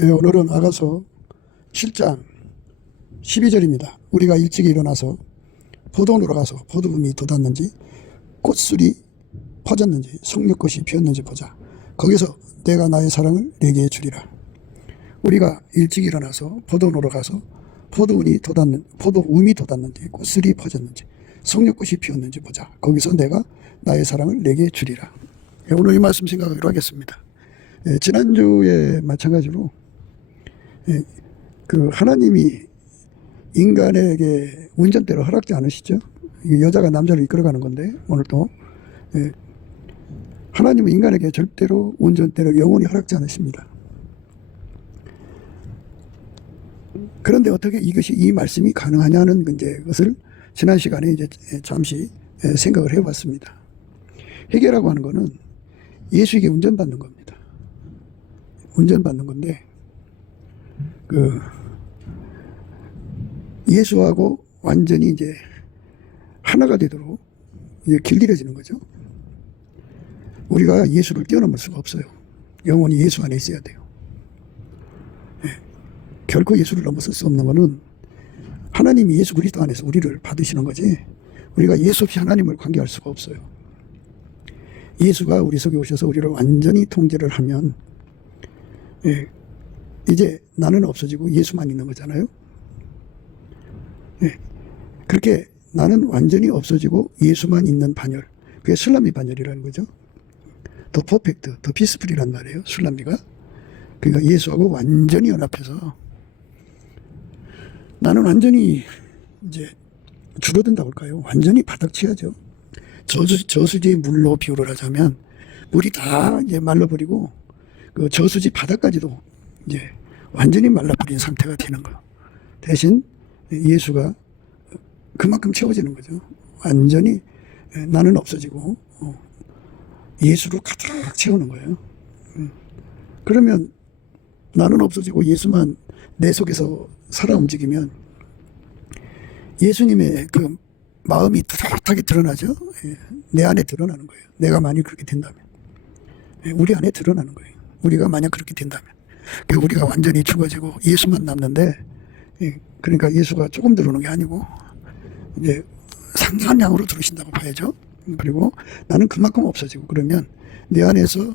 네, 오늘은 아가서 7장 12절입니다. 우리가 일찍 일어나서 포도원으로 가서 포도금이 돋았는지 꽃술이 퍼졌는지 성육꽃이 피었는지 보자. 거기서 내가 나의 사랑을 내게 주리라. 우리가 일찍 일어나서 포도원으로 가서 포도um이 돋았는지 꽃술이 퍼졌는지 성육꽃이 피었는지 보자. 거기서 내가 나의 사랑을 내게 주리라. 네, 오늘 이 말씀 생각하기로 하겠습니다. 지난주에 마찬가지로 그 하나님이 인간에게 운전대로 허락지 않으시죠? 여자가 남자를 이끌어가는 건데 오늘 또 하나님은 인간에게 절대로 운전대로 영원히 허락지 않으십니다. 그런데 어떻게 이 말씀이 가능하냐는 것을 지난 시간에 이제 잠시 생각을 해봤습니다. 회개라고 하는 것은 예수에게 운전받는 겁니다. 운전받는 건데 예수하고 완전히 이제 하나가 되도록 이제 길들여지는 거죠. 우리가 예수를 뛰어넘을 수가 없어요. 영원히 예수 안에 있어야 돼요. 결코 예수를 넘어설 수 없는 것은 하나님이 예수 그리스도 안에서 우리를 받으시는 거지 우리가 예수 없이 하나님을 관계할 수가 없어요. 예수가 우리 속에 오셔서 우리를 완전히 통제를 하면 이제 나는 없어지고 예수만 있는 거잖아요. 그렇게 나는 완전히 없어지고 예수만 있는 반열, 그게 술람미 반열이라는 거죠. 더 퍼펙트, 더 피스풀이란 말이에요. 술람미가. 그러니까 예수하고 완전히 연합해서 나는 완전히 이제 줄어든다고 할까요? 완전히 바닥치야죠. 저수지 물로 비유를 하자면 물이 다 이제 말라버리고 그 저수지 바닥까지도 이제 완전히 말라버린 상태가 되는 거. 대신 예수가 그만큼 채워지는 거죠. 완전히 나는 없어지고 예수로 가득 채우는 거예요. 그러면 나는 없어지고 예수만 내 속에서 살아 움직이면 예수님의 그 마음이 뚜렷하게 드러나죠. 내 안에 드러나는 거예요. 내가 만약 그렇게 된다면. 우리 안에 드러나는 거예요. 우리가 만약 그렇게 된다면. 우리가 완전히 죽어지고 예수만 남는데, 그러니까 예수가 조금 들어오는 게 아니고 이제 상당한 양으로 들으신다고 봐야죠. 그리고 나는 그만큼 없어지고 그러면 내 안에서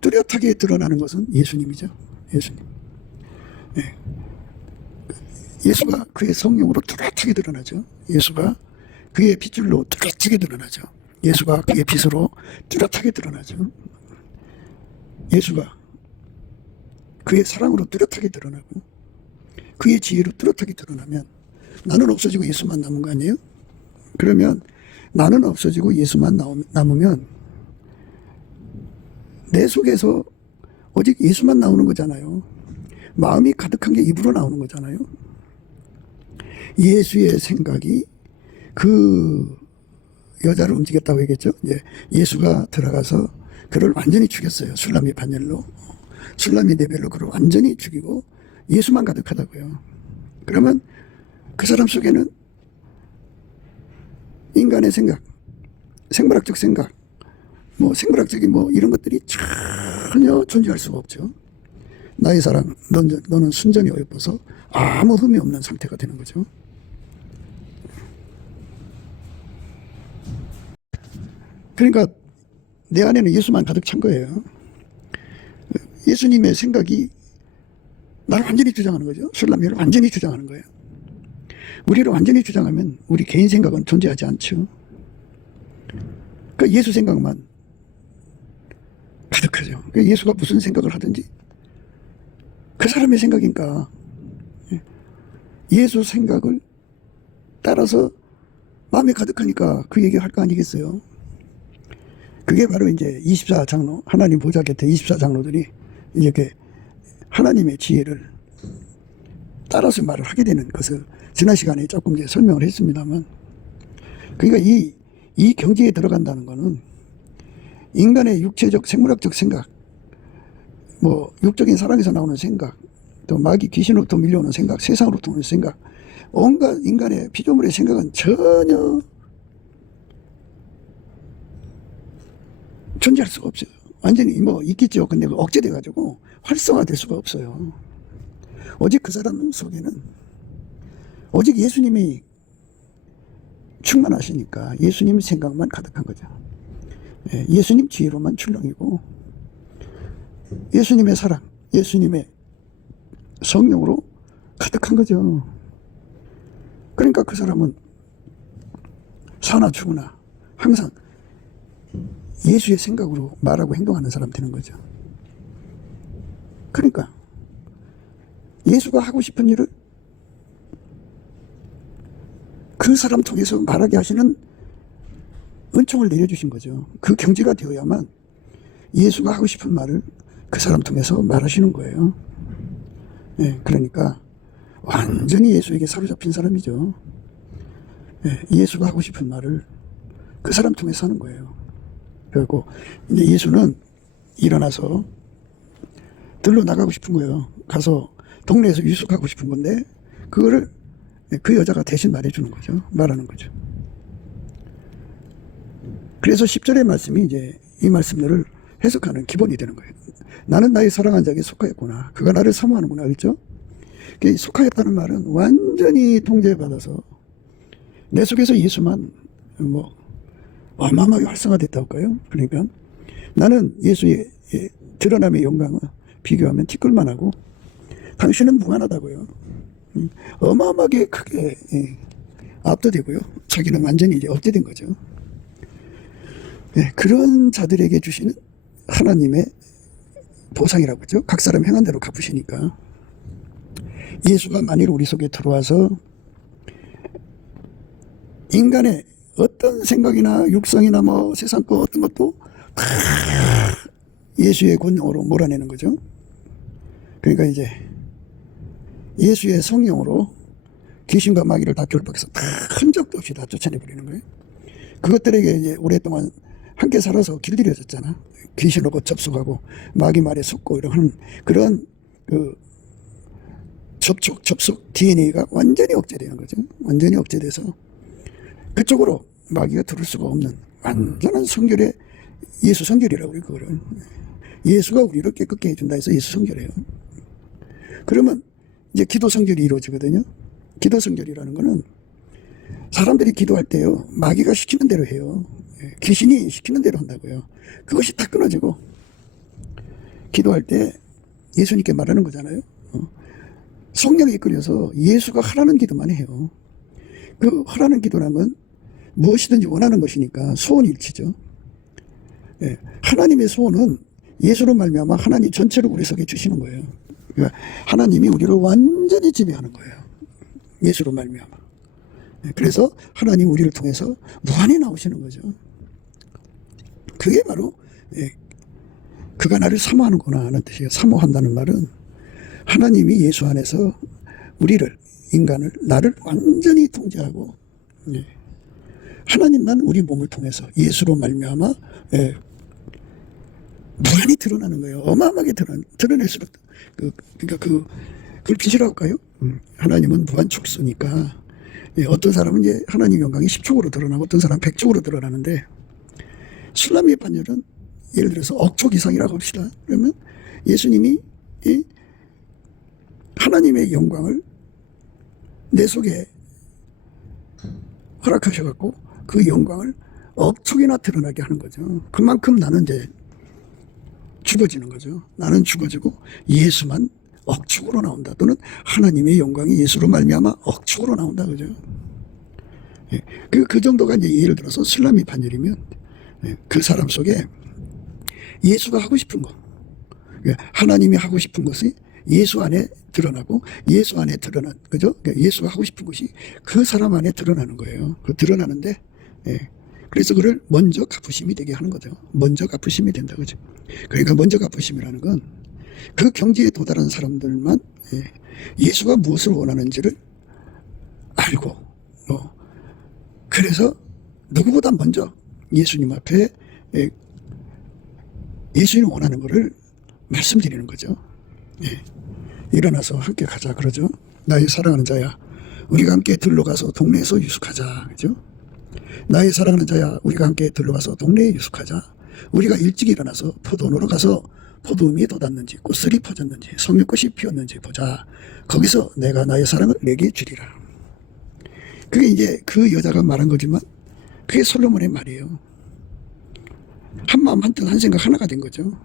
뚜렷하게 드러나는 것은 예수님이죠. 예수님. 예수가 그의 성령으로 뚜렷하게 드러나죠. 예수가 그의 핏줄로 뚜렷하게 드러나죠. 예수가 그의 빛으로 뚜렷하게 드러나죠. 예수가 그의 사랑으로 뚜렷하게 드러나고 그의 지혜로 뚜렷하게 드러나면 나는 없어지고 예수만 남은 거 아니에요? 그러면 나는 없어지고 예수만 남으면 내 속에서 오직 예수만 나오는 거잖아요. 마음이 가득한 게 입으로 나오는 거잖아요. 예수의 생각이 그 여자를 움직였다고 얘기했죠. 예수가 들어가서 그를 완전히 죽였어요. 술람미 반열로. 술람미 레벨로 그를 완전히 죽이고 예수만 가득하다고요. 그러면 그 사람 속에는 인간의 생각, 생물학적 생각, 생물학적인 이런 것들이 전혀 존재할 수가 없죠. 나의 사랑, 너는 순전히 어여뻐서 아무 흠이 없는 상태가 되는 거죠. 그러니까 내 안에는 예수만 가득 찬 거예요. 예수님의 생각이 나를 완전히 주장하는 거죠. 술람미를 완전히 주장하는 거예요. 우리를 완전히 주장하면 우리 개인 생각은 존재하지 않죠. 그러니까 예수 생각만 가득하죠. 그러니까 예수가 무슨 생각을 하든지 그 사람의 생각이니까 예수 생각을 따라서 마음에 가득하니까 그 얘기 할 거 아니겠어요. 그게 바로 이제 24장로, 하나님 보좌 곁에 24장로들이 이렇게 하나님의 지혜를 따라서 말을 하게 되는 것을 지난 시간에 조금 이제 설명을 했습니다만, 그러니까 이 경지에 들어간다는 것은 인간의 육체적, 생물학적 생각, 육적인 사랑에서 나오는 생각, 또 마귀 귀신으로부터 밀려오는 생각, 세상으로부터 오는 생각, 온갖 인간의 피조물의 생각은 전혀 존재할 수가 없어요. 완전히 뭐 있겠죠. 근데 그 억제돼가지고 활성화될 수가 없어요. 오직 그 사람 속에는 오직 예수님이 충만하시니까 예수님 생각만 가득한 거죠. 예수님 지혜로만 출렁이고 예수님의 사랑, 예수님의 성령으로 가득한 거죠. 그러니까 그 사람은 사나 죽으나 항상 예수의 생각으로 말하고 행동하는 사람 되는 거죠. 그러니까 예수가 하고 싶은 일을 그 사람 통해서 말하게 하시는 은총을 내려주신 거죠. 그 경지가 되어야만 예수가 하고 싶은 말을 그 사람 통해서 말하시는 거예요. 그러니까 완전히 예수에게 사로잡힌 사람이죠. 예수가 하고 싶은 말을 그 사람 통해서 하는 거예요. 그리고 이제 예수는 일어나서 들러 나가고 싶은 거예요. 가서 동네에서 유숙하고 싶은 건데 그거를 그 여자가 대신 말해주는 거죠. 말하는 거죠. 그래서 10절의 말씀이 이제 이 말씀들을 해석하는 기본이 되는 거예요. 나는 나의 사랑한 자에게 속하였구나. 그가 나를 사모하는구나. 그렇죠? 속하였다는 말은 완전히 통제받아서 내 속에서 예수만 뭐 어마어마하게 활성화됐다고 할까요? 그러니까 나는 예수의 드러남의 영광을 비교하면 티끌만 하고 당신은 무한하다고요. 어마어마하게 크게 압도되고요. 자기는 완전히 이제 억제된 거죠. 그런 자들에게 주시는 하나님의 보상이라고 하죠. 각 사람 행한 대로 갚으시니까. 예수가 만일 우리 속에 들어와서 인간의 어떤 생각이나 육성이나 뭐 세상 거 어떤 것도 다 예수의 권능으로 몰아내는 거죠. 그러니까 이제 예수의 성령으로 귀신과 마귀를 다 결박해서 다 흔적도 없이 다 쫓아내버리는 거예요. 그것들에게 이제 오랫동안 함께 살아서 길들여졌잖아. 귀신하고 접속하고 마귀 말에 속고 이런 그런 그 접속 DNA가 완전히 억제되는 거죠. 완전히 억제돼서 그쪽으로 마귀가 들을 수가 없는 완전한 성결의 예수 성결이라고 그래요. 그거를 예수가 우리를 깨끗게 해준다 해서 예수 성결이에요. 그러면 이제 기도 성결이 이루어지거든요. 기도 성결이라는 거는 사람들이 기도할 때요 마귀가 시키는 대로 해요. 귀신이 시키는 대로 한다고요. 그것이 다 끊어지고 기도할 때 예수님께 말하는 거잖아요. 성령이 이끌려서 예수가 하라는 기도만 해요. 그 하라는 기도라면 무엇이든지 원하는 것이니까 소원이 일치죠. 하나님의 소원은 예수로 말미암아 하나님 전체를 우리 속에 주시는 거예요. 그러니까 하나님이 우리를 완전히 지배하는 거예요. 예수로 말미암아. 그래서 하나님 우리를 통해서 무한히 나오시는 거죠. 그게 바로 그가 나를 사모하는구나 하는 뜻이에요. 사모한다는 말은 하나님이 예수 안에서 우리를 인간을 나를 완전히 통제하고 하나님만 우리 몸을 통해서 예수로 말미암아 무한히 드러나는 거예요. 어마어마하게 드러낼수록 그러니까 그걸 빛이라고 할까요? 하나님은 무한 촉수니까 어떤 사람은 이제 하나님 영광이 10촉으로 드러나고 어떤 사람은 100촉으로 드러나는데 술람의 반열은 예를 들어서 억촉 이상이라고 합시다. 그러면 예수님이 하나님의 영광을 내 속에 허락하셔갖고 그 영광을 억촉이나 드러나게 하는 거죠. 그만큼 나는 이제 죽어지는 거죠. 나는 죽어지고 예수만 억축으로 나온다. 또는 하나님의 영광이 예수로 말미암아 억축으로 나온다. 그죠? 그 정도가 이제 예를 들어서 술람이 반열이면 그 사람 속에 예수가 하고 싶은 거, 하나님이 하고 싶은 것이 예수 안에 드러나고 예수 안에 드러난 그죠? 예수가 하고 싶은 것이 그 사람 안에 드러나는 거예요. 그 드러나는데 그래서 그를 먼저 갚으심이 되게 하는 거죠. 먼저 갚으심이 된다. 그죠? 그러니까 먼저 갚으심이라는 건 그 경지에 도달한 사람들만 예수가 무엇을 원하는지를 알고 그래서 누구보다 먼저 예수님 앞에 예수님 원하는 것을 말씀드리는 거죠. 일어나서 함께 가자 그러죠. 나의 사랑하는 자야 우리가 함께 들러가서 동네에서 유숙하자. 그죠? 나의 사랑하는 자야 우리가 함께 들러가서 동네에 유숙하자. 우리가 일찍 일어나서 포도원으로 가서 포도음이 돋았는지 꽃술이 퍼졌는지 석류꽃이 피었는지 보자. 거기서 내가 나의 사랑을 내게 주리라. 그게 이제 그 여자가 말한 거지만 그게 솔로몬의 말이에요. 한마음 한뜻 한생각 하나가 된 거죠.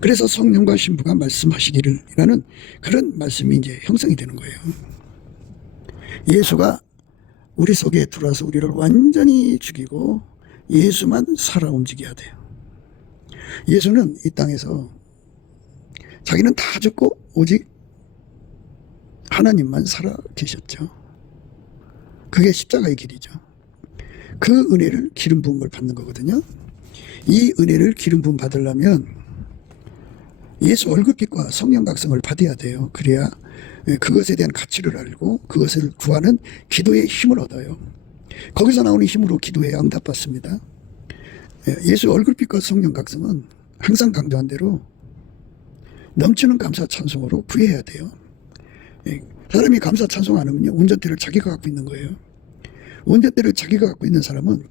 그래서 성령과 신부가 말씀하시기를 이라는 그런 말씀이 이제 형성이 되는 거예요. 예수가 우리 속에 들어와서 우리를 완전히 죽이고 예수만 살아 움직여야 돼요. 예수는 이 땅에서 자기는 다 죽고 오직 하나님만 살아 계셨죠. 그게 십자가의 길이죠. 그 은혜를 기름 부음을 받는 거거든요. 이 은혜를 기름 부음 받으려면 예수 얼굴빛과 성령 각성을 받아야 돼요. 그래야 그것에 대한 가치를 알고 그것을 구하는 기도의 힘을 얻어요. 거기서 나오는 힘으로 기도에 응답받습니다. 예수 얼굴빛과 성령 각성은 항상 강조한 대로 넘치는 감사 찬송으로 구해야 돼요. 사람이 감사 찬송 안 하면요, 운전대를 자기가 갖고 있는 거예요. 운전대를 자기가 갖고 있는 사람은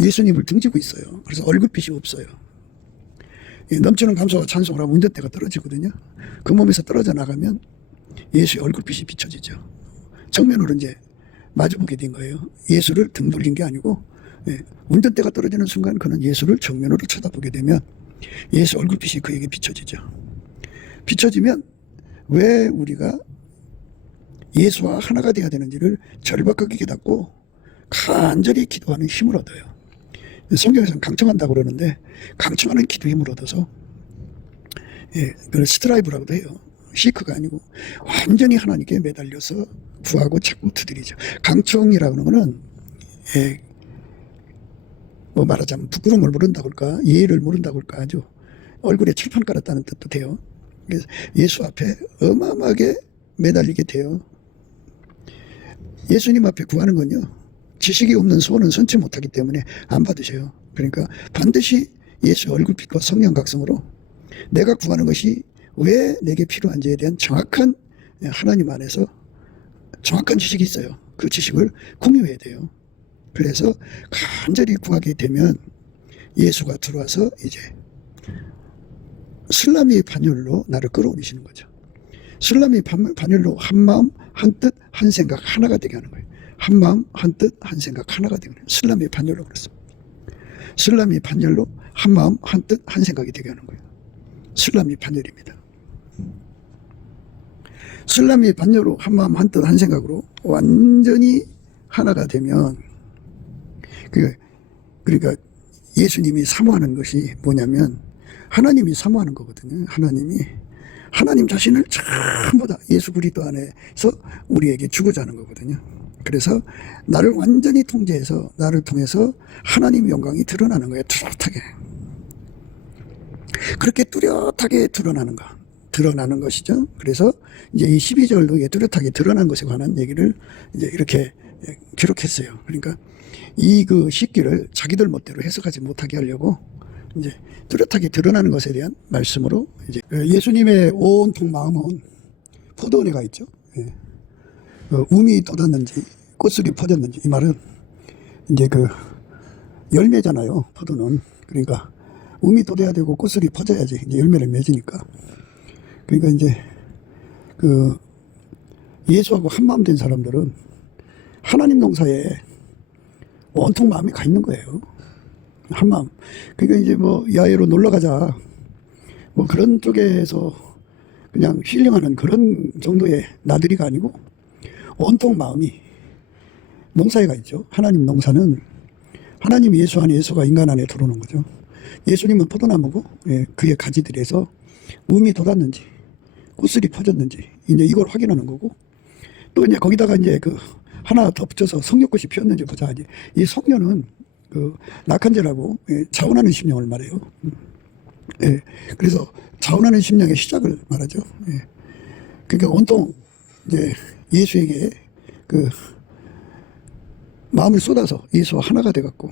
예수님을 등지고 있어요. 그래서 얼굴빛이 없어요. 넘치는 감사와 찬송을 하면 운전대가 떨어지거든요. 그 몸에서 떨어져 나가면 예수의 얼굴빛이 비춰지죠. 정면으로 이제 마주보게 된 거예요. 예수를 등 돌린 게 아니고, 운전대가 떨어지는 순간 그는 예수를 정면으로 쳐다보게 되면 예수 얼굴빛이 그에게 비춰지죠. 비춰지면 왜 우리가 예수와 하나가 되어야 되는지를 절박하게 깨닫고 간절히 기도하는 힘을 얻어요. 성경에서는 강청한다고 그러는데 강청하는 기도 힘을 얻어서 그걸 스트라이브라고도 해요. 시크가 아니고 완전히 하나님께 매달려서 구하고 찾고 두드리죠. 강청이라고 하는 거는 뭐 말하자면 부끄러움을 모른다고 할까, 예의를 모른다고 할까, 아주 얼굴에 칠판 깔았다는 뜻도 돼요. 그래서 예수 앞에 어마어마하게 매달리게 돼요. 예수님 앞에 구하는 건요, 지식이 없는 소원은 선치 못하기 때문에 안 받으셔요. 그러니까 반드시 예수 얼굴빛과 성령 각성으로 내가 구하는 것이 왜 내게 필요한지에 대한 정확한 하나님 안에서 정확한 지식이 있어요. 그 지식을 공유해야 돼요. 그래서 간절히 구하게 되면 예수가 들어와서 이제 슬라미의 반열로 나를 끌어올리시는 거죠. 슬라미의 반열로 한마음 한뜻 한생각 하나가 되게 하는 거예요. 한마음 한뜻 한생각 하나가 되게 하는 거예요. 슬라미의 반열로 그랬습니다. 슬라미의 반열로 한마음 한뜻 한생각이 되게 하는 거예요. 슬라미 반열입니다. 슬라미의 반열로 한마음 한뜻 한생각으로 완전히 하나가 되면 그러니까 예수님이 사모하는 것이 뭐냐면 하나님이 사모하는 거거든요. 하나님 자신을 전부 다 예수 그리스도 안에서 우리에게 주고자 하는 거거든요. 그래서 나를 완전히 통제해서 나를 통해서 하나님의 영광이 드러나는 거예요. 뚜렷하게. 그렇게 뚜렷하게 드러나는 것이죠. 그래서 이제 이 12절로 뚜렷하게 드러난 것에 관한 얘기를 이제 이렇게 기록했어요. 그러니까 이 그 시기를 자기들 멋대로 해석하지 못하게 하려고 이제 뚜렷하게 드러나는 것에 대한 말씀으로 이제 예수님의 온통 마음은 포도원에 가 있죠. 움이 돋았는지 꽃술이 퍼졌는지, 이 말은 이제 그 열매잖아요. 포도는. 그러니까 움이 돋아야 되고 꽃술이 퍼져야지 이제 열매를 맺으니까. 그러니까 이제 그 예수하고 한마음 된 사람들은 하나님 농사에 온통 마음이 가 있는 거예요. 한마음. 그러니까 이제 뭐 야외로 놀러 가자, 뭐 그런 쪽에서 그냥 힐링하는 그런 정도의 나들이가 아니고 온통 마음이 농사에 가 있죠. 하나님 농사는 하나님 예수 안에, 예수가 인간 안에 들어오는 거죠. 예수님은 포도나무고 그의 가지들에서 움이 돋았는지 꽃술이 퍼졌는지 이제 이걸 확인하는 거고, 또 이제 거기다가 이제 그 하나 더 붙여서 석류꽃이 피었는지 보자. 이 석류는 그 낙한제라고 자원하는 심령을 말해요. 그래서 자원하는 심령의 시작을 말하죠. 그러니까 온통 이제 예수에게 그 마음을 쏟아서 예수와 하나가 돼갖고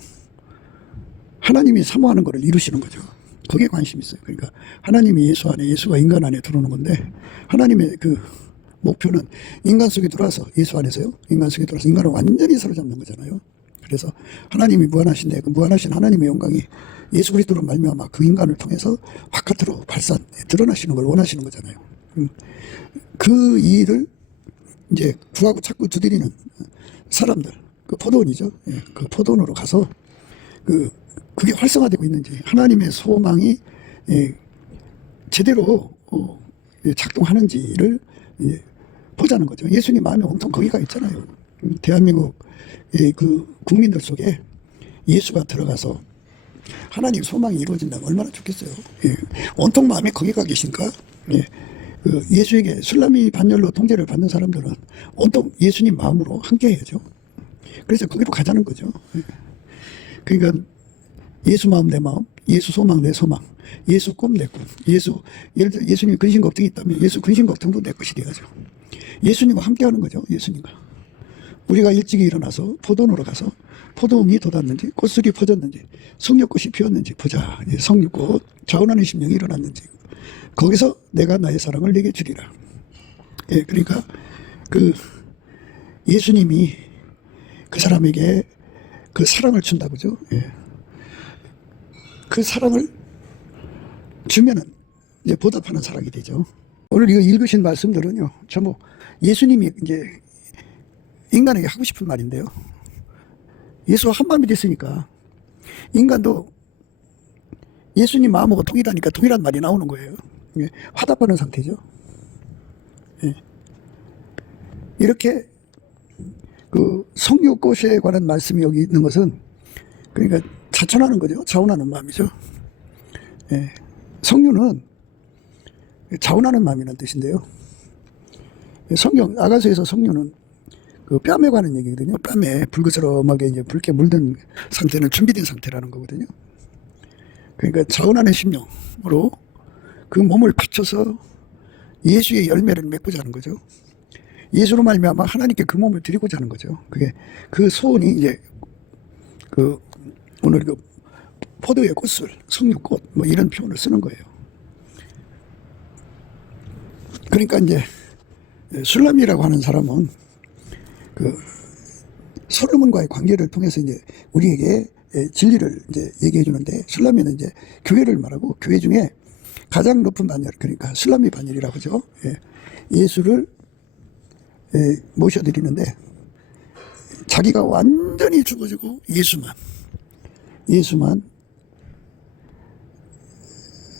하나님이 사모하는 것을 이루시는 거죠. 거기에 관심이 있어요. 그러니까 하나님이 예수 안에, 예수가 인간 안에 들어오는 건데, 하나님의 그 목표는 인간 속에 들어와서, 예수 안에서요, 인간 속에 들어와서 인간을 완전히 사로잡는 거잖아요. 그래서 하나님이 무한하신데 그 무한하신 하나님의 영광이 예수 그리스도로 말미암아 그 인간을 통해서 바깥으로 드러나시는 걸 원하시는 거잖아요. 그 일을 이제 구하고 찾고 두드리는 사람들, 그 포도원이죠. 예, 그 포도원으로 가서 그게 활성화되고 있는지, 하나님의 소망이 제대로 작동하는지를 보자는 거죠. 예수님 마음에 온통 거기가 있잖아요. 대한민국 그 국민들 속에 예수가 들어가서 하나님 소망이 이루어진다면 얼마나 좋겠어요. 예, 온통 마음에 거기가 계신가? 예, 예수에게 술람이 반열로 통제를 받는 사람들은 온통 예수님 마음으로 함께 해야죠. 그래서 거기로 가자는 거죠. 예. 그러니까 예수 마음 내 마음, 예수 소망 내 소망, 예수 꿈 내 꿈, 예를 들어 예수님 근심 걱정이 있다면 예수 근심 걱정도 내 것이 되어야죠. 예수님과 함께 하는 거죠. 예수님과. 우리가 일찍이 일어나서 포도원으로 가서 포도음이 돋았는지 꽃술이 퍼졌는지 성육꽃이 피었는지 보자. 성육꽃 자원하는 심령이 일어났는지 거기서 내가 나의 사랑을 내게 주리라. 예, 그러니까 그 예수님이 그 사람에게 그 사랑을 준다고죠. 예. 그 사랑을 주면은 이제 보답하는 사랑이 되죠. 오늘 이거 읽으신 말씀들은요, 전부 예수님이 이제 인간에게 하고 싶은 말인데요. 예수와 한 마음이 됐으니까 인간도 예수님 마음하고 동일하니까 동일한 말이 나오는 거예요. 예, 화답하는 상태죠. 예. 이렇게 그 성육꽃에 관한 말씀이 여기 있는 것은 그러니까 자천하는 거죠. 자원하는 마음이죠. 예. 성류는 자원하는 마음이라는 뜻인데요. 성경 아가서에서 성류는 그 뺨에 관한 얘기거든요. 뺨에 불그스름하게 이제 붉게 물든 상태는 준비된 상태라는 거거든요. 그러니까 자원하는 심령으로 그 몸을 바쳐서 예수의 열매를 맺고자 하는 거죠. 예수로 말미암아 하나님께 그 몸을 드리고자 하는 거죠. 그게 그 소원이 이제 그 오늘 그 포도의 꽃술, 성육꽃 뭐 이런 표현을 쓰는 거예요. 그러니까 이제 술람이라고 하는 사람은 그 솔로몬과의 관계를 통해서 이제 우리에게 진리를 이제 얘기해 주는데, 술람이는 이제 교회를 말하고 교회 중에 가장 높은 반열, 그러니까 술람이 반열이라고 하죠. 예수를 모셔드리는데 자기가 완전히 죽어지고 예수만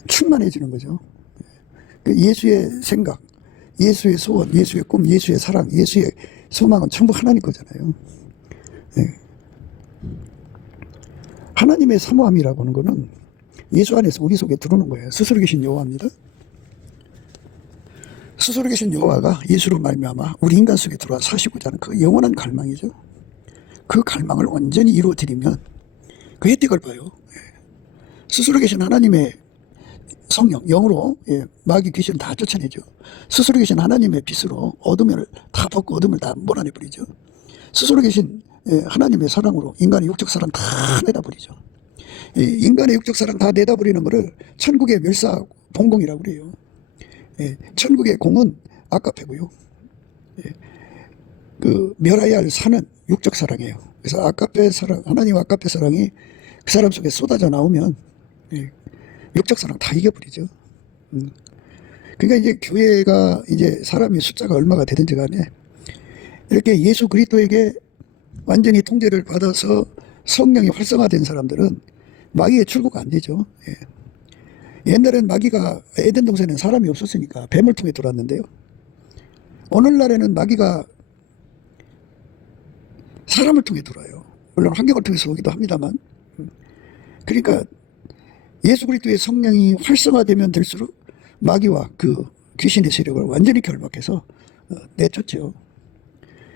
충만해지는 거죠. 예수의 생각, 예수의 소원, 예수의 꿈, 예수의 사랑, 예수의 소망은 전부 하나님 거잖아요. 하나님의 사모함이라고 하는 거는 예수 안에서 우리 속에 들어오는 거예요. 스스로 계신 여호와입니다. 스스로 계신 여호와가 예수로 말미암아 우리 인간 속에 들어와 사시고자 하는 그 영원한 갈망이죠. 그 갈망을 완전히 이루어드리면 그 혜택을 봐요. 스스로 계신 하나님의 성령, 영으로 마귀 귀신을 다 쫓아내죠. 스스로 계신 하나님의 빛으로 어둠을 다 벗고 어둠을 다 몰아내버리죠. 스스로 계신 하나님의 사랑으로 인간의 육적 사랑 다 내다버리죠. 인간의 육적 사랑 다 내다버리는 것을 천국의 멸사 봉공이라고 그래요. 천국의 공은 아까페고요. 그 멸하여야 할 산은 육적 사랑이에요. 그래서 아까페 사랑, 하나님 아까페 사랑이 그 사람 속에 쏟아져 나오면 육적 사랑 다 이겨버리죠. 그러니까 이제 교회가 이제 사람이 숫자가 얼마가 되든지 간에 이렇게 예수 그리스도에게 완전히 통제를 받아서 성령이 활성화된 사람들은 마귀의 출구가 안 되죠. 옛날엔 마귀가 에덴 동산에는 사람이 없었으니까 뱀을 통해 들어왔는데요. 오늘날에는 마귀가 사람을 통해 들어와요. 물론 환경을 통해서 오기도 합니다만. 그러니까 예수 그리스도의 성령이 활성화되면 될수록 마귀와 그 귀신의 세력을 완전히 결박해서 내쫓죠.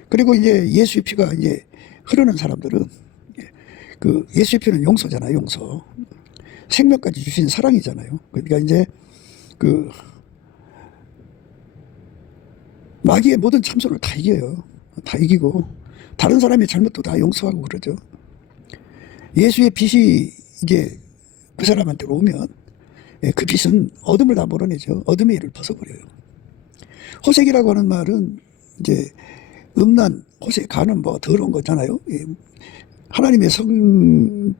그리고 이제 예수의 피가 이제 흐르는 사람들은 그 예수의 피는 용서잖아요. 용서. 생명까지 주신 사랑이잖아요. 그러니까 이제 그 마귀의 모든 참소를 다 이겨요. 다 이기고 다른 사람의 잘못도 다 용서하고 그러죠. 예수의 빛이 이제 그 사람한테로 오면 그 빛은 어둠을 다 몰아내죠. 어둠의 일을 벗어버려요. 호색이라고 하는 말은 이제 음란, 호색, 가는 뭐 더러운 거잖아요. 하나님의 성령의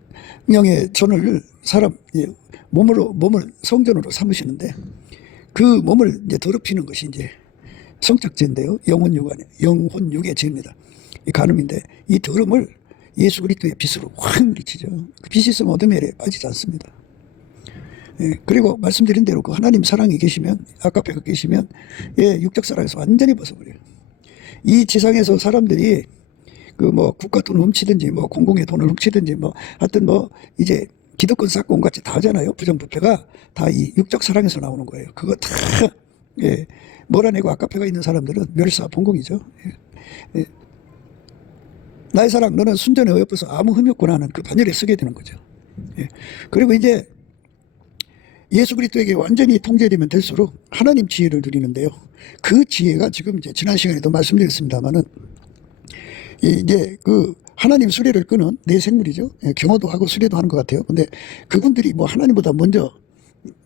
전을 사람 몸을 성전으로 삼으시는데 그 몸을 이제 더럽히는 것이 이제 성착죄인데요. 영혼 육의 죄입니다. 이 간음인데 이 더러움을 예수 그리스도의 빛으로 확 물리치죠. 그 빛이 있으면 어둠의 일에 빠지지 않습니다. 그리고 말씀드린 대로 그 하나님 사랑이 계시면 아까페가 계시면 육적 사랑에서 완전히 벗어버려요. 이 지상에서 사람들이 그 뭐 국가 돈을 훔치든지 뭐 공공의 돈을 훔치든지 뭐 하여튼 뭐 이제 기득권 사건 같이 다 하잖아요. 부정부패가 다 이 육적 사랑에서 나오는 거예요. 그거 다 몰아내고 아까페가 있는 사람들은 멸사 본공이죠. 나의 사랑 너는 순전에 어여뻐서 아무 흠이 없구나 하는 그 반열에 쓰게 되는 거죠. 그리고 이제 예수 그리스도에게 완전히 통제되면 될수록 하나님 지혜를 누리는데요. 그 지혜가 지금 이제 지난 시간에도 말씀드렸습니다만은 이제 그 하나님 수레를 끄는 내 생물이죠. 경호도 하고 수레도 하는 것 같아요. 근데 그분들이 뭐 하나님보다 먼저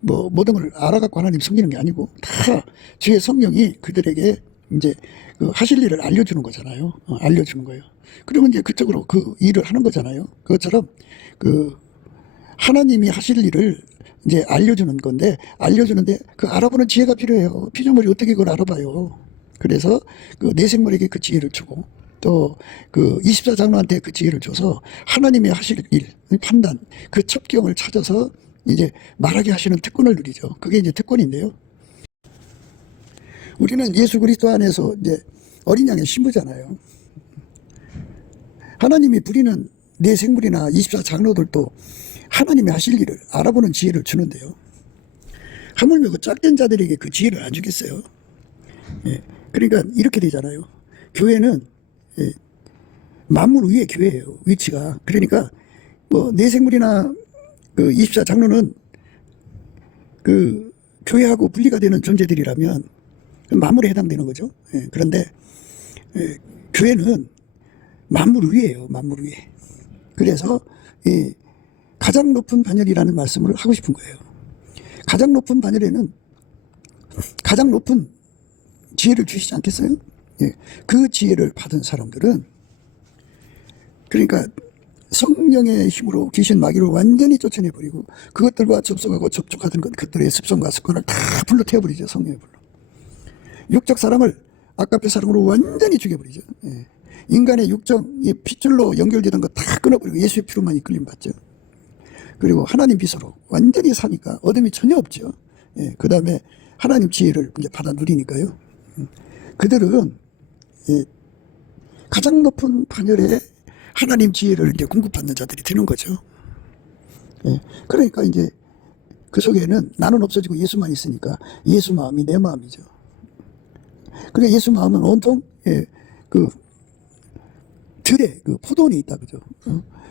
뭐 모든 걸 알아갖고 하나님 섬기는 게 아니고 다 주의 성령이 그들에게 이제 그 하실 일을 알려주는 거잖아요. 알려주는 거예요. 그러면 이제 그쪽으로 그 일을 하는 거잖아요. 그것처럼 그 하나님이 하실 일을 이제 알려주는 건데 알려주는데 그 알아보는 지혜가 필요해요. 피조물이 어떻게 그걸 알아봐요. 그래서 그 내 생물에게 그 지혜를 주고 또 그 24장로한테 그 지혜를 줘서 하나님이 하실 일, 판단, 그 첩경을 찾아서 이제 말하게 하시는 특권을 누리죠. 그게 이제 특권인데요. 우리는 예수 그리스도 안에서 이제 어린 양의 신부잖아요. 하나님이 부리는 내 생물이나 24장로들도 하나님이 하실 일을 알아보는 지혜를 주는데요. 하물며 그 짝된 자들에게 그 지혜를 안 주겠어요. 그러니까 이렇게 되잖아요. 교회는 만물 위의 교회예요. 위치가. 그러니까 뭐 내 생물이나 그 24장로는 그 교회하고 분리가 되는 존재들이라면 만물에 해당되는 거죠. 그런데 교회는 만물 위예요. 만물 위에. 그래서 이 가장 높은 반열이라는 말씀을 하고 싶은 거예요. 가장 높은 반열에는 가장 높은 지혜를 주시지 않겠어요? 그 지혜를 받은 사람들은 그러니까 성령의 힘으로 귀신 마귀를 완전히 쫓아내버리고 그것들과 접속하고 접촉하던 것들의 습성과 습관을 다 불러 태워버리죠. 성령의 불로. 육적 사랑을 아까페 사랑으로 완전히 죽여버리죠. 인간의 육적 핏줄로 연결되던 거 다 끊어버리고 예수의 피로만 이끌림 받죠. 그리고 하나님 빛으로 완전히 사니까 어둠이 전혀 없죠. 그 다음에 하나님 지혜를 이제 받아 누리니까요. 그들은 가장 높은 반열에 하나님 지혜를 이제 공급받는 자들이 되는 거죠. 그러니까 이제 그 속에는 나는 없어지고 예수만 있으니까 예수 마음이 내 마음이죠. 그러니까 예수 마음은 온통 그 들에 그 포도원이 있다 그죠.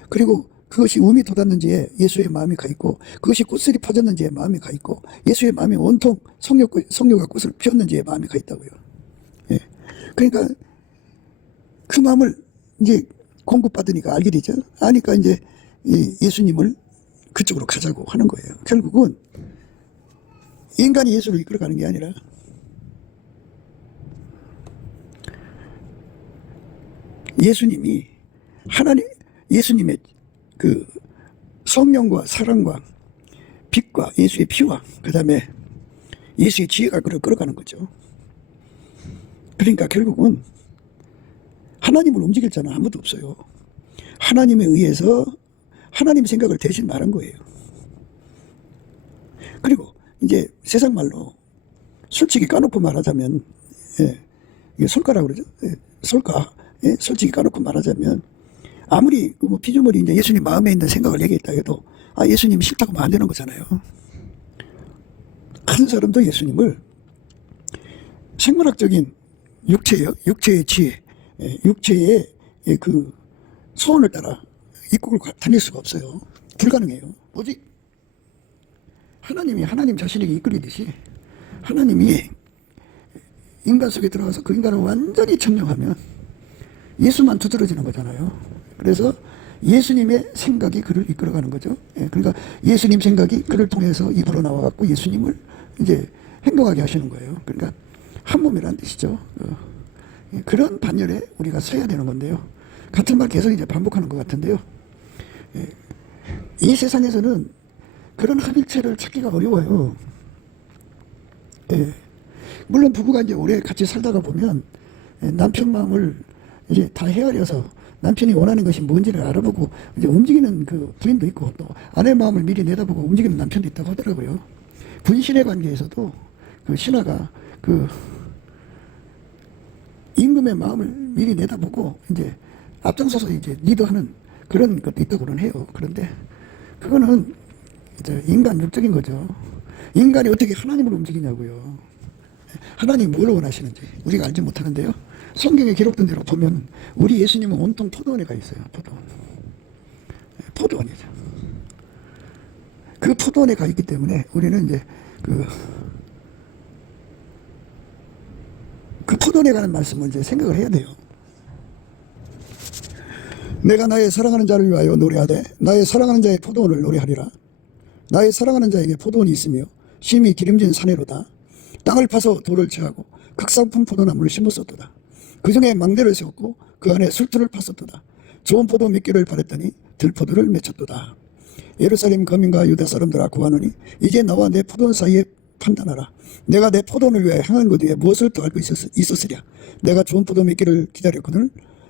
그리고 그것이 움이 돋았는지에 예수의 마음이 가 있고 그것이 꽃들이 퍼졌는지에 마음이 가 있고 예수의 마음이 온통 성령과 꽃을 피웠는지에 마음이 가 있다고요. 그러니까 그 마음을 이제 공급받으니까 알게 되죠. 아니까 이제 예수님을 그쪽으로 가자고 하는 거예요. 결국은 인간이 예수를 이끌어가는 게 아니라 예수님이 예수님의 그 성령과 사랑과 빛과 예수의 피와 그 다음에 예수의 지혜가 그를 끌어가는 거죠. 그러니까 결국은 하나님을 움직일 자는 아무도 없어요. 하나님에 의해서 하나님 생각을 대신 말한 거예요. 그리고 이제 세상 말로 솔직히 까놓고 말하자면 이게 솔까라고 그러죠. 솔까. 솔직히 까놓고 말하자면 아무리 뭐 피조물이 이제 예수님 마음에 있는 생각을 얘기했다 해도 예수님 싫다고 하면 안 되는 거잖아요. 한 사람도 예수님을 생물학적인 육체의 지혜, 육체의 그 소원을 따라 입국을 다닐 수가 없어요. 불가능해요. 오직 하나님이 하나님 자신에게 이끌리듯이 하나님이 인간 속에 들어가서 그 인간을 완전히 점령하면 예수만 두드러지는 거잖아요. 그래서 예수님의 생각이 그를 이끌어가는 거죠. 그러니까 예수님 생각이 그를 통해서 입으로 나와갖고 예수님을 이제 행동하게 하시는 거예요. 그러니까 한 몸이라는 뜻이죠. 그런 반열에 우리가 서야 되는 건데요. 같은 말 계속 이제 반복하는 것 같은데요. 이 세상에서는 그런 합일체를 찾기가 어려워요. 예. 물론 부부가 이제 오래 같이 살다가 보면 남편 마음을 이제 다 헤아려서 남편이 원하는 것이 뭔지를 알아보고 이제 움직이는 그 부인도 있고, 또 아내 마음을 미리 내다보고 움직이는 남편도 있다고 하더라고요. 분신의 관계에서도 그 신하가 그 임금의 마음을 미리 내다보고 이제 앞장서서 이제 리더하는 그런 것도 있다고는 해요. 그런데 그거는 이제 인간 육적인 거죠. 인간이 어떻게 하나님을 움직이냐고요. 하나님이 뭘 원하시는지 우리가 알지 못하는데요. 성경에 기록된 대로 보면 우리 예수님은 온통 포도원에 가 있어요. 포도원. 포도원이죠. 그 포도원에 가 있기 때문에 우리는 이제 그 포도원에 가는 말씀을 이제 생각을 해야 돼요. 내가 나의 사랑하는 자를 위하여 노래하되 나의 사랑하는 자의 포도원을 노래하리라. 나의 사랑하는 자에게 포도원이 있으며 심히 기름진 산에로다. 땅을 파서 돌을 채하고 극상품 포도나무를 심었었도다. 그 중에 망대를 세웠고 그 안에 술틀을 팠었도다. 좋은 포도 몇 개를 바랬더니 들포도를 맺혔도다. 예루살렘 거민과 유다 사람들아 구하노니 이제 나와 내 포도원 사이에 판단하라. 내가 내 포도원을 위하여 향한 것 위에 무엇을 더할 거 있었으랴. 내가 좋은 포도 몇 개를 기다렸거늘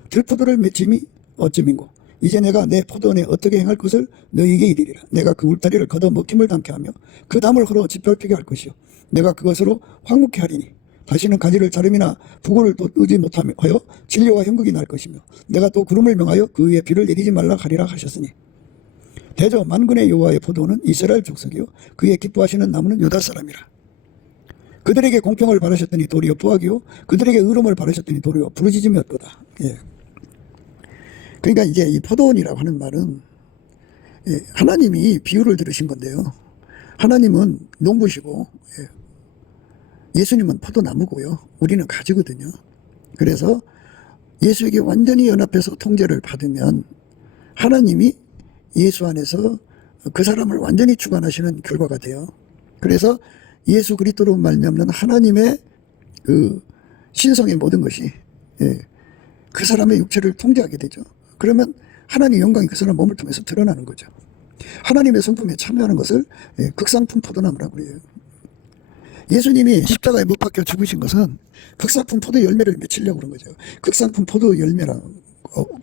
들포도를 맺힘이 어찌민고. 이제 내가 내 포도원에 어떻게 행할 것을 너희에게 이르리라. 내가 그 울타리를 걷어 먹힘을 담게 하며 그 담을 헐어 짓밟히게 할 것이요. 내가 그것으로 황무케 하리니 다시는 가지를 자름이나 부고를 또 의지 못하며 하여 진료와 형극이 날 것이며 내가 또 구름을 명하여 그 위에 비를 내리지 말라 하리라 하셨으니 대저 만군의 여호와의 포도원은 이스라엘 족속이요 그의 기뻐하시는 나무는 유다 사람이라. 그들에게 공평을 바라셨더니 도리어 부하기요 그들에게 의로움을 바라셨더니 도리어 부르짖음이었도다. 예. 그러니까 이제 이 포도원이라고 하는 말은 하나님이 비유를 들으신 건데요. 하나님은 농부시고 예수님은 포도나무고요. 우리는 가지거든요. 그래서 예수에게 완전히 연합해서 통제를 받으면 하나님이 예수 안에서 그 사람을 완전히 주관하시는 결과가 돼요. 그래서 예수 그리스도로 말미암는 하나님의 그 신성의 모든 것이 그 사람의 육체를 통제하게 되죠. 그러면 하나님의 영광이 그 사람 몸을 통해서 드러나는 거죠. 하나님의 성품에 참여하는 것을 극상품 포도나무라고 그래요. 예수님이 십자가에 못 박혀 죽으신 것은 극상품 포도 열매를 맺히려고 그런 거죠. 극상품 포도 열매랑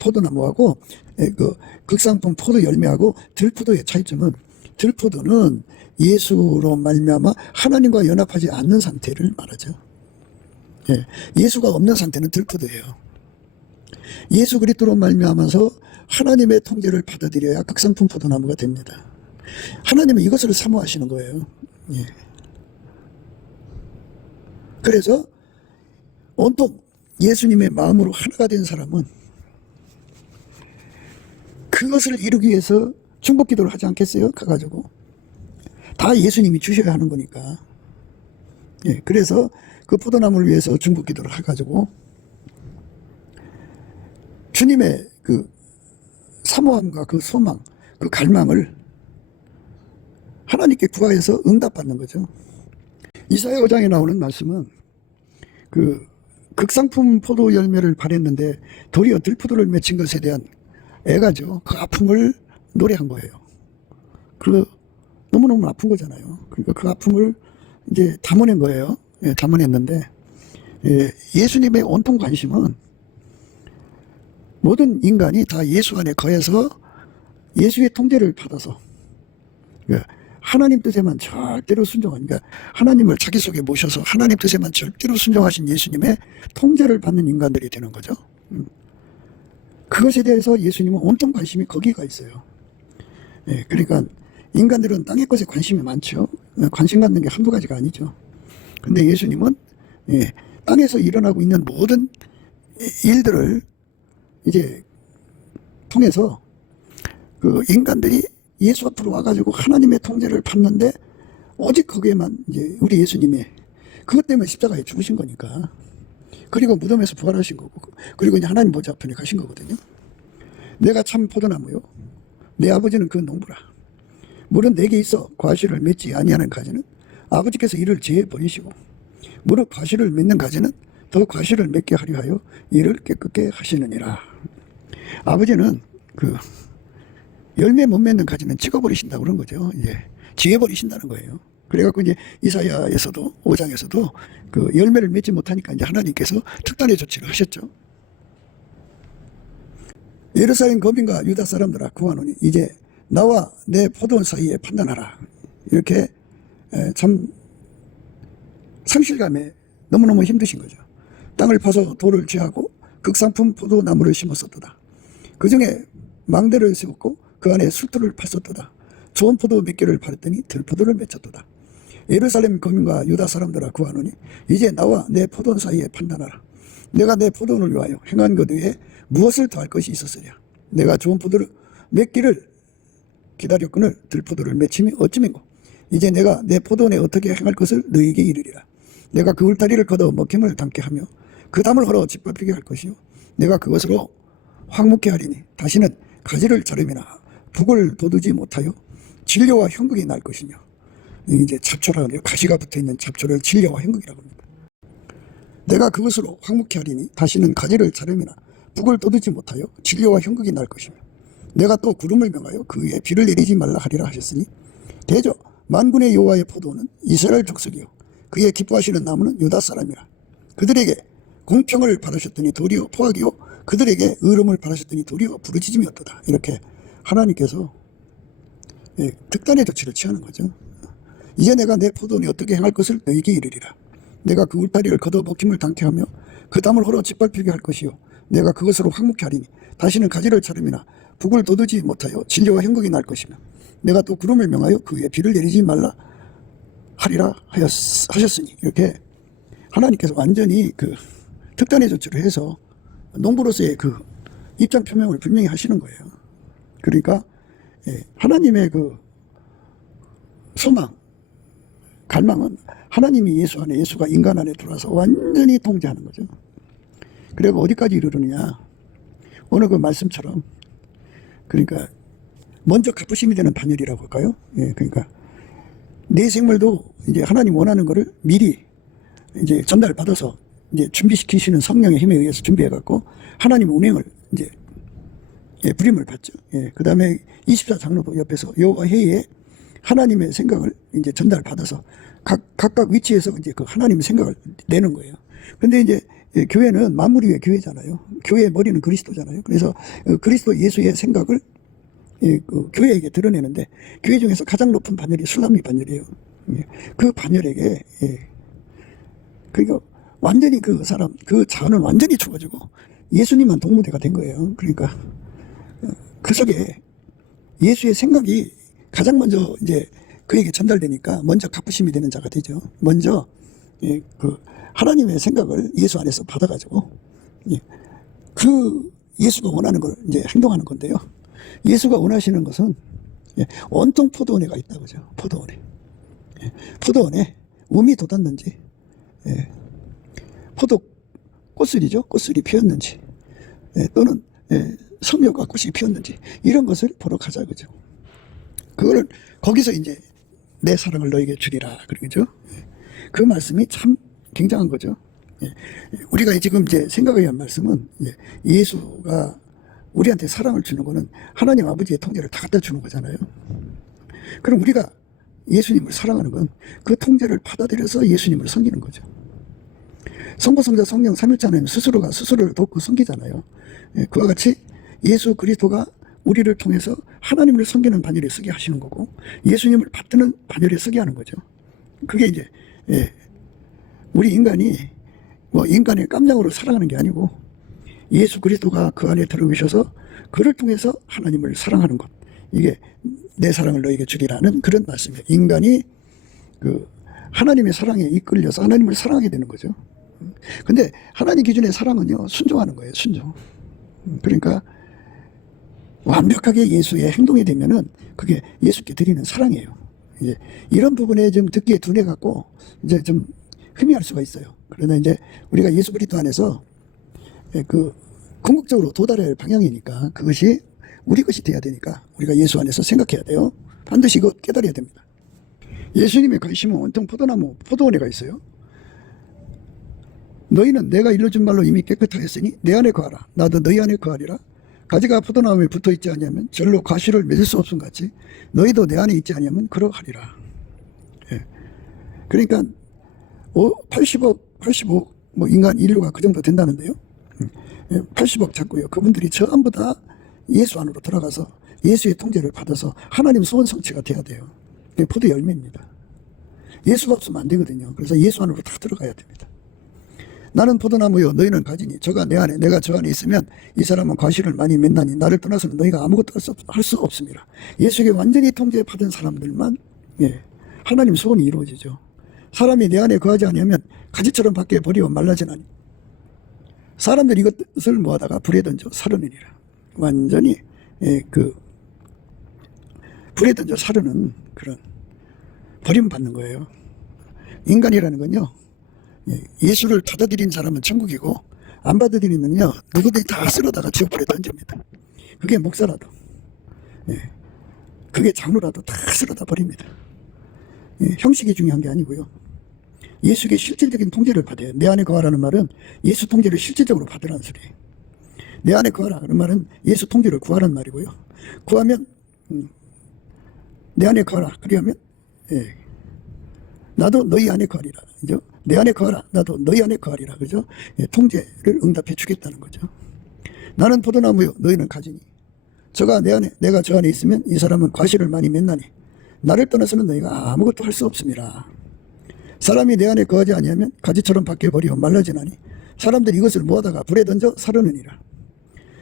포도나무하고 그 극상품 포도 열매하고 들포도의 차이점은 들포도는 예수로 말미암아 하나님과 연합하지 않는 상태를 말하죠. 예수가 없는 상태는 들포도예요. 예수 그리스도로 말미암아서 하나님의 통제를 받아들여야 극상품 포도나무가 됩니다. 하나님은 이것을 사모하시는 거예요. 그래서 온통 예수님의 마음으로 하나가 된 사람은 그것을 이루기 위해서 중보기도를 하지 않겠어요? 가가지고 다 예수님이 주셔야 하는 거니까. 그래서 그 포도나무를 위해서 중보기도를 해가지고 주님의 그 사모함과 그 소망, 그 갈망을 하나님께 구하여서 응답받는 거죠. 이사야 5장에 나오는 말씀은 그 극상품 포도 열매를 바랬는데 도리어 들포도를 맺힌 것에 대한 애가죠. 그 아픔을 노래한 거예요. 그 너무너무 아픈 거잖아요. 그러니까 그 아픔을 이제 담아낸 거예요. 담아냈는데 예수님의 온통 관심은 모든 인간이 다 예수 안에 거해서 예수의 통제를 받아서 하나님 뜻에만 절대로 순종하는, 그러니까 하나님을 자기 속에 모셔서 하나님 뜻에만 절대로 순종하신 예수님의 통제를 받는 인간들이 되는 거죠. 그것에 대해서 예수님은 온통 관심이 거기가 있어요. 그러니까 인간들은 땅의 것에 관심이 많죠. 관심 갖는 게 한두 가지가 아니죠. 근데 예수님은 땅에서 일어나고 있는 모든 일들을 이제 통해서 그 인간들이 예수 앞으로 와가지고 하나님의 통제를 받는데 오직 거기에만 이제 우리 예수님의 그것 때문에 십자가에 죽으신 거니까. 그리고 무덤에서 부활하신 거고, 그리고 이제 하나님 보좌 앞에 가신 거거든요. 내가 참 포도나무요, 내 아버지는 그 농부라. 물은 내게 있어 과실을 맺지 아니하는 가지는 아버지께서 이를 제해 버리시고, 무릇 과실을 맺는 가지는 더 과실을 맺게 하려 하여 이를 깨끗게 하시느니라. 아버지는 그 열매 못 맺는 가지는 찍어버리신다고 그런 거죠. 이제 지해버리신다는 거예요. 그래갖고 이제 이사야에서도 5장에서도 그 열매를 맺지 못하니까 이제 하나님께서 특단의 조치를 하셨죠. 예루살렘 거민과 유다 사람들아 구하노니 이제 나와 내 포도원 사이에 판단하라. 이렇게 참 상실감에 너무너무 힘드신 거죠. 땅을 파서 돌을 취하고 극상품 포도나무를 심었었도다. 그 중에 망대를 세웠고 그 안에 술토를 팠었도다. 좋은 포도 몇 개를 팔았더니 들포도를 맺혔도다. 예루살렘 거민과 유다 사람들아 구하노니 이제 나와 내 포도원 사이에 판단하라. 내가 내 포도원을 위하여 행한 것 외에 무엇을 더할 것이 있었으랴. 내가 좋은 포도를 맺기를 기다렸거늘 들포도를 맺힘이 어찌민고. 이제 내가 내 포도원에 어떻게 행할 것을 너희에게 이르리라. 내가 그 울타리를 걷어 먹힘을 담게 하며 그 담을 헐어 짓밟히게 할 것이요 내가 그것으로 황무케 하리니 다시는 가지를 자르미나 북을 돋우지 못하여 진려와 형극이 날 것이며. 이제 잡초라고 해요. 가시가 붙어있는 잡초를 진려와 형극이라고 합니다. 내가 그것으로 황무케 하리니 다시는 가지를 자르미나 북을 돋우지 못하여 진려와 형극이 날 것이며. 내가 또 구름을 명하여 그 위에 비를 내리지 말라 하리라 하셨으니 대저 만군의 여호와의 포도는 이스라엘 족속이요 그의 기뻐하시는 나무는 유다 사람이라. 그들에게 공평을 바라셨더니 도리어 포악이요 그들에게 의로움을 바라셨더니 도리어 부르짖음이었도다. 이렇게 하나님께서 특단의 조치를 취하는 거죠. 이제 내가 내 포도원이 어떻게 행할 것을 너희에게 이르리라. 내가 그 울타리를 걷어 먹힘을 당케 하며 그 담을 헐어 짓밟히게 할 것이요 내가 그것으로 황무케 하리니 다시는 가지를 자르미나 북을 돋우지 못하여 진려와 형극이 날 것이며. 내가 또 구름을 명하여 그 위에 비를 내리지 말라 하리라 하셨으니. 이렇게 하나님께서 완전히 그 특단의 조치를 해서 농부로서의 그 입장 표명을 분명히 하시는 거예요. 그러니까 하나님의 그 소망, 갈망은 하나님이 예수 안에, 예수가 인간 안에 들어와서 완전히 통제하는 거죠. 그리고 어디까지 이르느냐, 오늘 그 말씀처럼, 그러니까 먼저 갚으심이 되는 반열이라고 할까요? 그러니까 내 생물도 이제 하나님 원하는 거를 미리 이제 전달받아서 이제 준비시키시는 성령의 힘에 의해서 준비해갖고 하나님 운행을 이제 부림을 받죠. 그 다음에 24장로도 옆에서 여호와 회의에 하나님의 생각을 이제 전달받아서 각각 위치에서 이제 그 하나님의 생각을 내는 거예요. 근데 이제 교회는 만물 위의 교회잖아요. 교회의 머리는 그리스도잖아요. 그래서 그리스도 예수의 생각을 그 교회에게 드러내는데 교회 중에서 가장 높은 반열이 술람미 반열이에요. 그 반열에게 그러니까 완전히 그 사람 그 자원은 완전히 죽어지고 예수님만 동무대가 된 거예요. 그러니까 그 속에 예수의 생각이 가장 먼저 이제 그에게 전달되니까 먼저 갚으심이 되는 자가 되죠. 먼저 그 하나님의 생각을 예수 안에서 받아가지고 그 예수가 원하는 걸 이제 행동하는 건데요. 예수가 원하시는 것은 온통 포도원에가 있다 그죠. 포도원에. 포도원에 우미 돋았는지, 포도 꽃술이죠. 꽃술이 피었는지, 또는 섬유가 꽃이 피었는지, 이런 것을 보러 가자 그죠. 그거를 거기서 이제 내 사랑을 너에게 주리라 그러죠. 그 말씀이 참 굉장한 거죠. 우리가 지금 이제 생각해야 할 말씀은 예수가 우리한테 사랑을 주는 거는 하나님 아버지의 통제를 다 갖다 주는 거잖아요. 그럼 우리가 예수님을 사랑하는 건 그 통제를 받아들여서 예수님을 섬기는 거죠. 성부, 성자, 성령 삼일자는 스스로가 스스로를 돕고 섬기잖아요. 그와 같이 예수 그리스도가 우리를 통해서 하나님을 섬기는 반열에 서게 하시는 거고 예수님을 받드는 반열에 서게 하는 거죠. 그게 이제 우리 인간이 뭐 인간의 깜냥으로 살아가는 게 아니고 예수 그리스도가 그 안에 들어오셔서 그를 통해서 하나님을 사랑하는 것, 이게 내 사랑을 너에게 주리라는 그런 말씀이에요. 인간이 그 하나님의 사랑에 이끌려서 하나님을 사랑하게 되는 거죠. 근데 하나님 기준의 사랑은요, 순종하는 거예요. 순종. 그러니까 완벽하게 예수의 행동이 되면은 그게 예수께 드리는 사랑이에요. 이제 이런 부분에 좀 듣기에 둔해 갖고 이제 좀 흠이할 수가 있어요. 그러나 이제 우리가 예수 그리스도 안에서 그 궁극적으로 도달할 방향이니까 그것이 우리 것이 돼야 되니까 우리가 예수 안에서 생각해야 돼요. 반드시 이거 깨달아야 됩니다. 예수님의 관심은 온통 포도나무, 포도원에 가 있어요. 너희는 내가 일러준 말로 이미 깨끗하였으니 내 안에 거하라. 나도 너희 안에 거하리라. 가지가 포도나무에 붙어 있지 아니하면 절로 과실을 맺을 수 없음 같이 너희도 내 안에 있지 아니하면 그러하리라. 예. 그러니까 85뭐 인간 인류가 그 정도 된다는데요. 80억 잡고요. 그분들이 전부 다 예수 안으로 들어가서 예수의 통제를 받아서 하나님 소원 성취가 돼야 돼요. 그게 포도 열매입니다. 예수가 없으면 안 되거든요. 그래서 예수 안으로 다 들어가야 됩니다. 나는 포도나무요 너희는 가지니 저가 내 안에 내가 저 안에 있으면 이 사람은 과실을 많이 맺나니 나를 떠나서는 너희가 아무것도 할 수 없습니다. 예수에게 완전히 통제받은 사람들만 하나님 소원이 이루어지죠. 사람이 내 안에 거하지 않으면 가지처럼 밖에 버리고 말라지나니 사람들이 이것을 모아다가 불에 던져 사르느니라. 완전히 불에 던져 사르는 그런 버림받는 거예요. 인간이라는 건요, 예수를 받아들인 사람은 천국이고 안 받아들이면요 누구든지 다 쓸어다가 지옥불에 던집니다. 그게 목사라도 그게 장로라도 다 쓸어다 버립니다. 형식이 중요한 게 아니고요, 예수에게 실질적인 통제를 받아요. 내 안에 거하라는 말은 예수 통제를 실질적으로 받으라는 소리예요. 내 안에 거하라는 말은 예수 통제를 구하라는 말이고요. 구하면 내 안에 거하라 그리하면 나도 너희 안에 거하리라. 그죠? 내 안에 거하라. 나도 너희 안에 거하리라. 그죠? 통제를 응답해 주겠다는 거죠. 나는 포도나무요 너희는 가지니 저가 내 안에 내가 저 안에 있으면 이 사람은 과실을 많이 맺나니 나를 떠나서는 너희가 아무것도 할 수 없습니다. 사람이 내 안에 거하지 아니하면 가지처럼 밖에 버리고 말라지나니 사람들이 이것을 모아다가 불에 던져 사르느니라.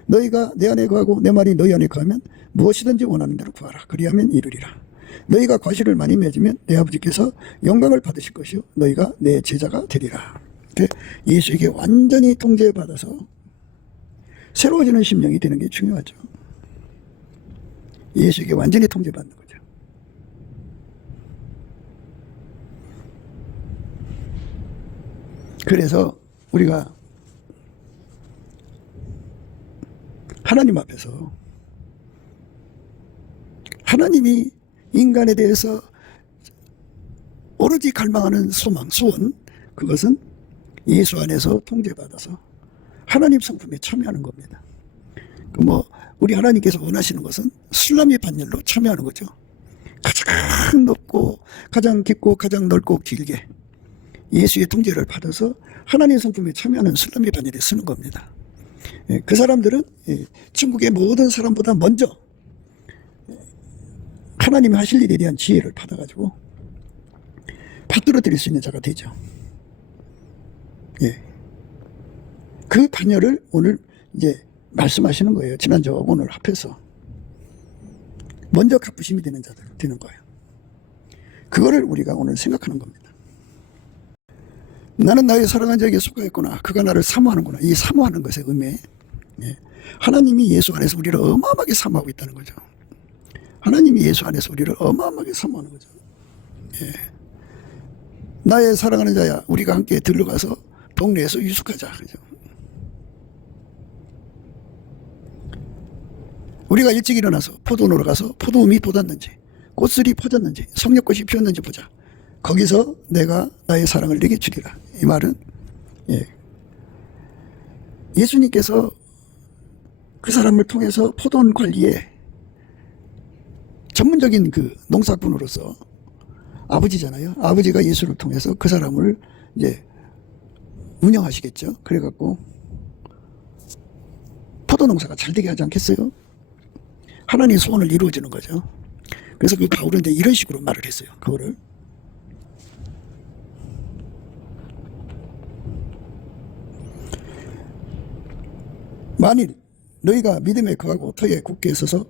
너희가 내 안에 거하고 내 말이 너희 안에 거하면 무엇이든지 원하는 대로 구하라. 그리하면 이루리라. 너희가 과실을 많이 맺으면 내 아버지께서 영광을 받으실 것이요 너희가 내 제자가 되리라. 예수에게 완전히 통제받아서 새로워지는 심령이 되는 게 중요하죠. 예수에게 완전히 통제받는 거죠. 그래서 우리가 하나님 앞에서 하나님이 인간에 대해서 오로지 갈망하는 소망, 소원, 그것은 예수 안에서 통제받아서 하나님 성품에 참여하는 겁니다. 우리 하나님께서 원하시는 것은 술라미 반열로 참여하는 거죠. 가장 높고 가장 깊고 가장 넓고 길게 예수의 통제를 받아서 하나님 성품에 참여하는 술라미 반열에 쓰는 겁니다. 그 사람들은 천국의 모든 사람보다 먼저 하나님이 하실 일에 대한 지혜를 받아가지고 받들어 드릴 수 있는 자가 되죠. 그 반열을 오늘 이제 말씀하시는 거예요. 지난주와 오늘 합해서 먼저 갚으심이 되는 자들 되는 거예요. 그거를 우리가 오늘 생각하는 겁니다. 나는 나의 사랑한 자에게 속하였구나. 그가 나를 사모하는구나. 이 사모하는 것의 의미, 하나님이 예수 안에서 우리를 어마어마하게 사모하고 있다는 거죠. 하나님이 예수 안에서 우리를 어마어마하게 사모하는 거죠. 나의 사랑하는 자야, 우리가 함께 들러가서 동네에서 유숙하자. 그죠? 우리가 일찍 일어나서 포도원으로 가서 포도음이 돋았는지 꽃들이 퍼졌는지 성령꽃이 피었는지 보자. 거기서 내가 나의 사랑을 내게 주리라. 이 말은 예수님께서 그 사람을 통해서 포도원 관리에 전문적인 그 농사꾼으로서 아버지잖아요. 아버지가 예수를 통해서 그 사람을 이제 운영하시겠죠. 그래갖고 포도 농사가 잘 되게 하지 않겠어요? 하나님의 소원을 이루어지는 거죠. 그래서 그 바울은 이제 이런 식으로 말을 했어요. 그거를 만일 너희가 믿음에 거하고 터에 굳게 서서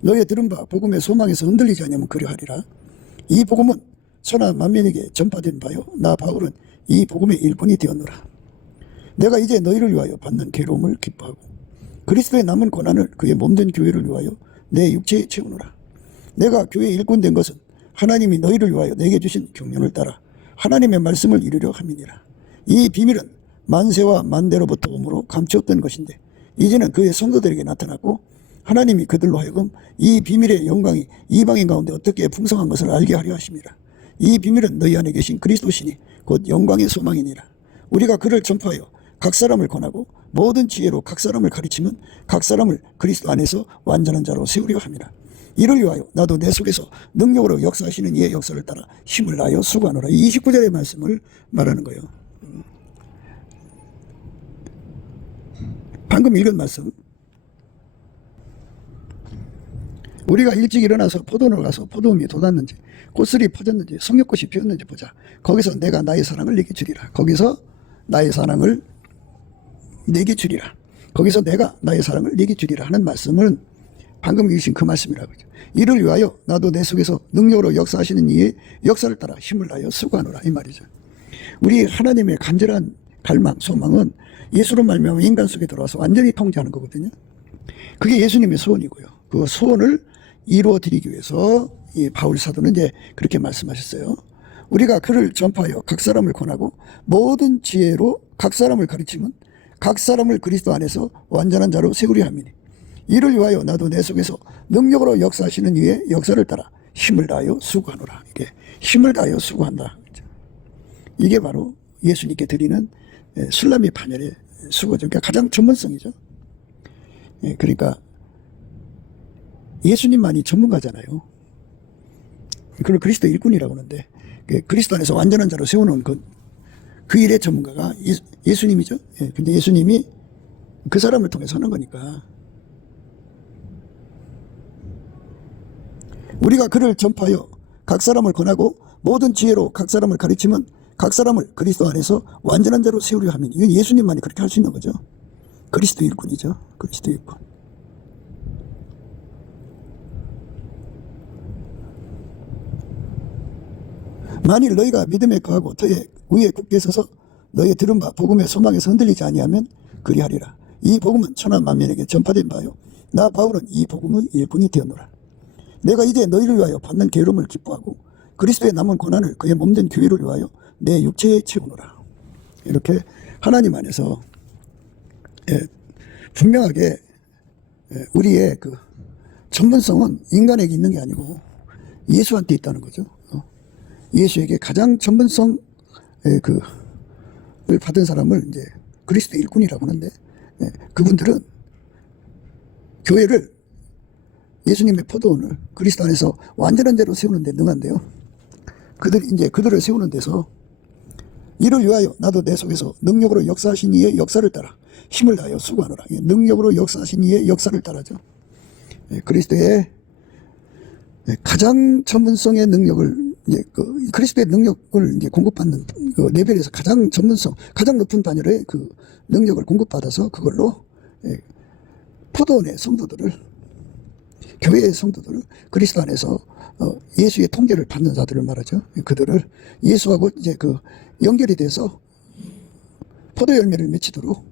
너희의 들은 바 복음의 소망에서 흔들리지 않으면 그리하리라. 이 복음은 천하 만민에게 전파된 바요 나 바울은 이 복음의 일본이 되었노라. 내가 이제 너희를 위하여 받는 괴로움을 기뻐하고 그리스도의 남은 고난을 그의 몸된 교회를 위하여 내 육체에 채우노라. 내가 교회의 일꾼 된 것은 하나님이 너희를 위하여 내게 주신 경륜을 따라 하나님의 말씀을 이루려 함이니라. 이 비밀은 만세와 만대로부터 오므로 감추었던 것인데 이제는 그의 성도들에게 나타났고 하나님이 그들로 하여금 이 비밀의 영광이 이방인 가운데 어떻게 풍성한 것을 알게 하려 하심이라. 이 비밀은 너희 안에 계신 그리스도시니 곧 영광의 소망이니라. 우리가 그를 전파하여 각 사람을 권하고 모든 지혜로 각 사람을 가르치면 각 사람을 그리스도 안에서 완전한 자로 세우려 합니다. 이를 위하여 나도 내 속에서 능력으로 역사하시는 이의 역사를 따라 힘을 다하여 수고하노라. 29절의 말씀을 말하는 거예요. 방금 읽은 말씀. 우리가 일찍 일어나서 포도원을 가서 포도음이 돋았는지 꽃술이 퍼졌는지 성령꽃이 피었는지 보자. 거기서 내가 나의 사랑을 내게 주리라. 거기서 나의 사랑을 내게 주리라. 거기서 내가 나의 사랑을 내게 주리라 하는 말씀은 방금 읽으신 그 말씀이라고 하죠. 이를 위하여 나도 내 속에서 능력으로 역사하시는 이의 역사를 따라 힘을 다하여 수고하노라 이 말이죠. 우리 하나님의 간절한 갈망, 소망은 예수로 말미암아 인간 속에 들어와서 완전히 통제하는 거거든요. 그게 예수님의 소원이고요. 그 소원을 이루어 드리기 위해서 이 바울 사도는 이제 그렇게 말씀하셨어요. 우리가 그를 전파하여 각 사람을 권하고 모든 지혜로 각 사람을 가르치면 각 사람을 그리스도 안에서 완전한 자로 세우려 함이니 이를 위하여 나도 내 속에서 능력으로 역사하시는 이의 역사를 따라 힘을 다하여 수고하노라. 이게 힘을 다하여 수고한다. 이게 바로 예수님께 드리는 술라미 파멸의 수고죠. 그러니까 가장 전문성이죠. 그러니까 예수님만이 전문가잖아요. 그걸 그리스도 일꾼이라고 하는데 그리스도 안에서 완전한 자로 세우는 그 일의 전문가가 예수님이죠. 근데 예수님이 그 사람을 통해서 하는 거니까 우리가 그를 전파하여 각 사람을 권하고 모든 지혜로 각 사람을 가르치면 각 사람을 그리스도 안에서 완전한 자로 세우려 하면 이건 예수님만이 그렇게 할 수 있는 거죠. 그리스도 일꾼이죠. 그리스도 일꾼. 만일 너희가 믿음에 거하고 너의 위에 굳게 서서 너의 들은 바 복음의 소망에서 흔들리지 아니하면 그리하리라. 이 복음은 천하 만민에게 전파된 바요 나 바울은 이 복음의 일꾼이 되었노라. 내가 이제 너희를 위하여 받는 게으름을 기뻐하고 그리스도의 남은 고난을 그의 몸된 교회를 위하여 내 육체에 채우노라. 이렇게 하나님 안에서 분명하게 우리의 그 전문성은 인간에게 있는 게 아니고 예수한테 있다는 거죠. 예수에게 가장 전문성을 받은 사람을 이제 그리스도 일꾼이라고 하는데 그분들은 교회를 예수님의 포도원을 그리스도 안에서 완전한 자로 세우는 데 능한데요. 그들을 세우는 데서 이를 위하여 나도 내 속에서 능력으로 역사하신 이의 역사를 따라 힘을 다하여 수고하노라. 능력으로 역사하신 이의 역사를 따라죠. 그리스도의 가장 전문성의 능력을 그리스도의 능력을 이제 공급받는 그 레벨에서 가장 전문성, 가장 높은 반열의 그 능력을 공급받아서 그걸로 포도원의 성도들을 교회의 성도들을 그리스도 안에서 예수의 통제를 받는 자들을 말하죠. 그들을 예수하고 이제 그 연결이 돼서 포도 열매를 맺히도록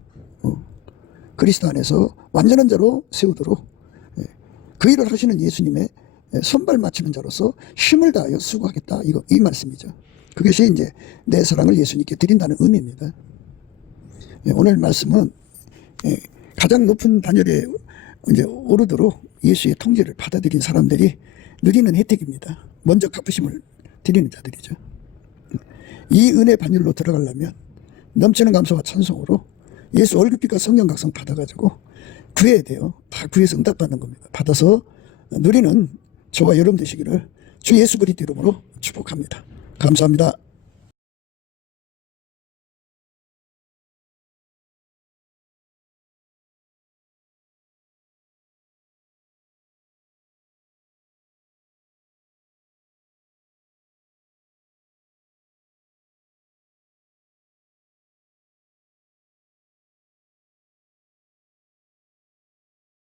그리스도 안에서 완전한 자로 세우도록 그 일을 하시는 예수님의 손발 맞추는 자로서 힘을 다하여 수고하겠다. 이 말씀이죠. 그것이 이제 내 사랑을 예수님께 드린다는 의미입니다. 오늘 말씀은 가장 높은 반열에 이제 오르도록 예수의 통제를 받아들인 사람들이 누리는 혜택입니다. 먼저 갚으심을 드리는 자들이죠. 이 은혜 반열로 들어가려면 넘치는 감사와 찬송으로 예수 월급빛과 성령 각성 받아가지고 구해야 돼요. 다 구해서 응답받는 겁니다. 받아서 누리는 저와 여러분 되시기를 주 예수 그리스도 이름으로 축복합니다. 감사합니다.